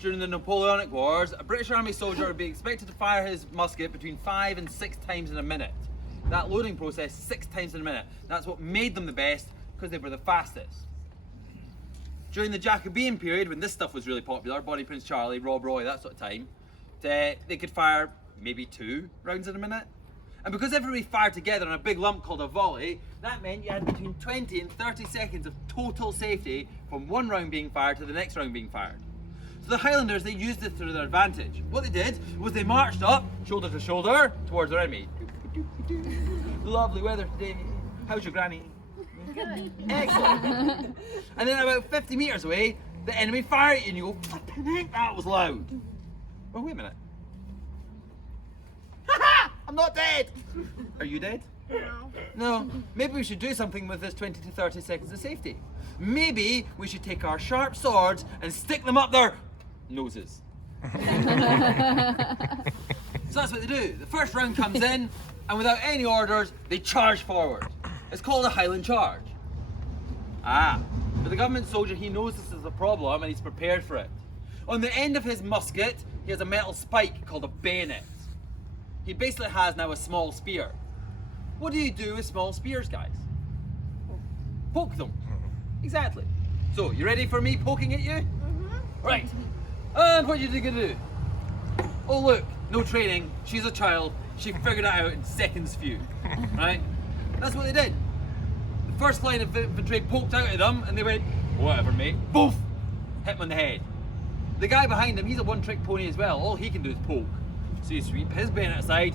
during the Napoleonic Wars, a British Army soldier would be expected to fire his musket between 5 and 6 times in a minute. That loading process, 6 times in a minute. That's what made them the best, because they were the fastest. During the Jacobean period, when this stuff was really popular, Bonnie Prince Charlie, Rob Roy, that sort of time, they could fire maybe 2 rounds in a minute. And because everybody fired together on a big lump called a volley, that meant you had between 20 and 30 seconds of total safety from one round being fired to the next round being fired. So the Highlanders, they used this to their advantage. What they did was they marched up, shoulder to shoulder, towards their enemy. Lovely weather today. How's your granny? Good. Excellent. And then about 50 metres away, the enemy fire at you and you go, flipping heck, that was loud. Oh, wait a minute. Haha! I'm not dead! Are you dead? No. No. Maybe we should do something with this 20 to 30 seconds of safety. Maybe we should take our sharp swords and stick them up their noses. So that's what they do. The first round comes in, and without any orders, they charge forward. It's called a Highland charge. But the government soldier, he knows this is a problem and he's prepared for it. On the end of his musket, he has a metal spike called a bayonet. He basically has now a small spear. What do you do with small spears, guys? Poke them. Exactly. So, you ready for me poking at you? Mm-hmm. Right. And what are you gonna do? Oh look, no training. She's a child. She figured it out in seconds few. Right? That's what they did. The first line of infantry poked out at them and they went, whatever mate, boof! Hit him on the head. The guy behind him, he's a one-trick pony as well. All he can do is poke. So you sweep his bayonet aside.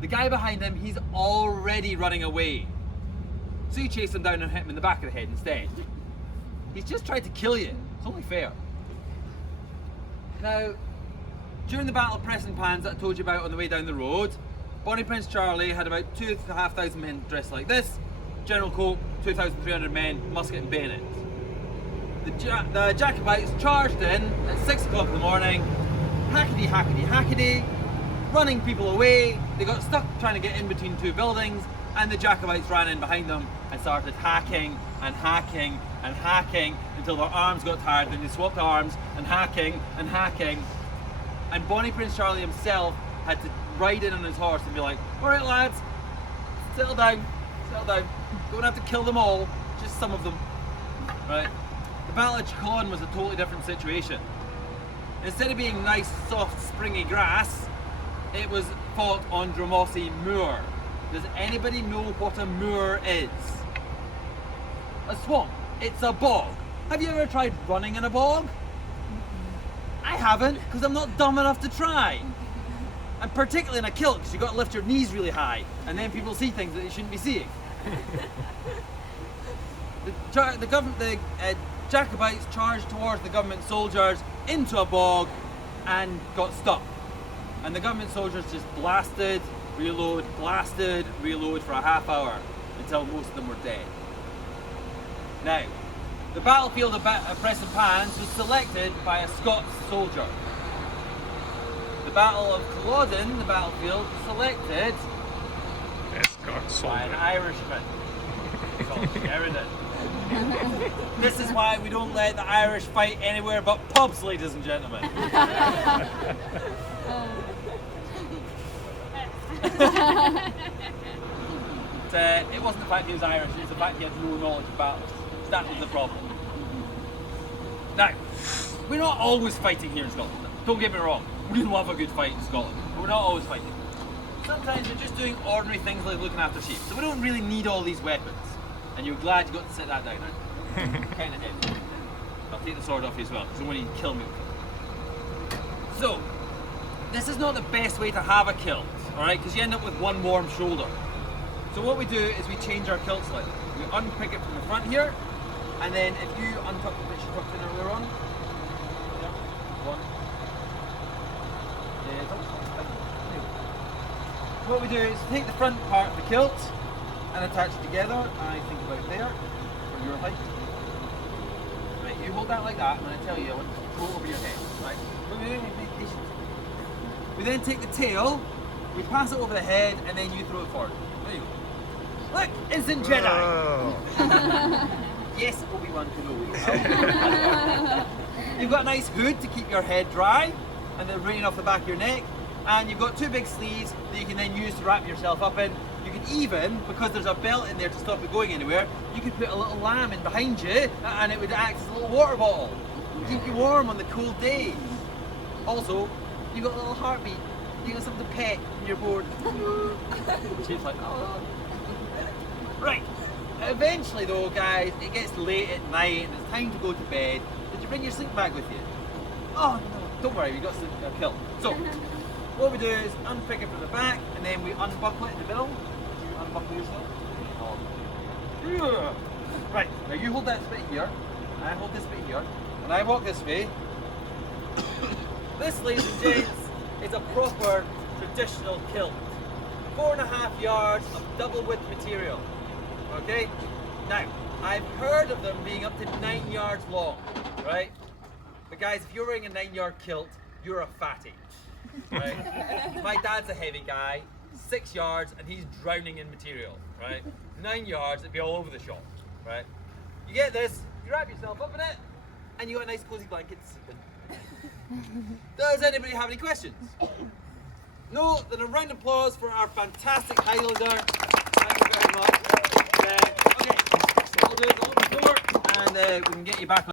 The guy behind him, he's already running away. So you chase him down and hit him in the back of the head instead. He's just tried to kill you. It's only fair. Now, during the Battle of Prestonpans that I told you about on the way down the road, Bonnie Prince Charlie had about 2,500 men dressed like this. General Cope, 2,300 men, musket and bayonet. The Jacobites charged in at 6 o'clock in the morning, hackety, hackety, hackety, running people away. They got stuck trying to get in between 2 buildings, and the Jacobites ran in behind them and started hacking and hacking and hacking until their arms got tired. Then they swapped arms and hacking and hacking. And Bonnie Prince Charlie himself had to ride in on his horse and be like, all right lads, settle down, settle down. Don't have to kill them all, just some of them. Right? The Battle of Chicon was a totally different situation. Instead of being nice, soft, springy grass, it was fought on Dromossie Moor. Does anybody know what a moor is? A swamp. It's a bog. Have you ever tried running in a bog? I haven't, because I'm not dumb enough to try. And particularly in a kilt, because you've got to lift your knees really high, and then people see things that they shouldn't be seeing. The Jacobites charged towards the government soldiers into a bog and got stuck. And the government soldiers just blasted, reload for a half hour until most of them were dead. Now, the battlefield of Prestonpans was selected by a Scots soldier. The Battle of Culloden, the battlefield, was selected by an Irishman called Sheridan. This is why we don't let the Irish fight anywhere but pubs, ladies and gentlemen. It wasn't the fact he was Irish, it was the fact he had no knowledge of battles. That was the problem. Now, we're not always fighting here in Scotland. Don't get me wrong, we love a good fight in Scotland, but we're not always fighting. Sometimes we're just doing ordinary things like looking after sheep, so we don't really need all these weapons. And you're glad you got to sit that down, right? Kind of heavy. I'll take the sword off you as well, because I want you to kill me with it. So, this is not the best way to have a kilt, alright? Because you end up with one warm shoulder. So what we do is we change our kilt slightly. We unpick it from the front here, and then if you untuck the bit you tucked in earlier on, yeah, one. What we do is take the front part of the kilt and attach it together, and I think about there, for your height. Right, you hold that like that, and when I tell you, I want to go over your head, right? We then take the tail, we pass it over the head, and then you throw it forward. There you go. Look, instant Jedi! Yes, Obi-Wan Kenobi. You've got a nice hood to keep your head dry and the rain off the back of your neck. And you've got two big sleeves that you can then use to wrap yourself up in. You can even, because there's a belt in there to stop it going anywhere, you could put a little lamb in behind you and it would act as a little water bottle. Keep you warm on the cold days. Also, you've got a little heartbeat. You got something to pet when you're bored. She's like, oh. Right. Eventually though, guys, it gets late at night and it's time to go to bed. Did you bring your sleeping bag with you? Oh no, don't worry, we got a kilt. So, what we do is unpick it from the back and then we unbuckle it in the middle. You unbuckle yourself. Right, now you hold that bit here, I hold this bit here, and I walk this way. This, ladies and gents, is a proper traditional kilt. 4.5 yards of double width material. Okay? Now, I've heard of them being up to 9 yards long, right? But guys, if you're wearing a 9-yard kilt, you're a fatty. Right? My dad's a heavy guy, 6 yards, and he's drowning in material, right? 9 yards, it'd be all over the shop, right? You get this, you wrap yourself up in it, and you got a nice cozy blanket to sleep in. Does anybody have any questions? No? Then a round of applause for our fantastic Highlander. Thank you very much. Okay, so we'll do it, open the door, and we can get you back on.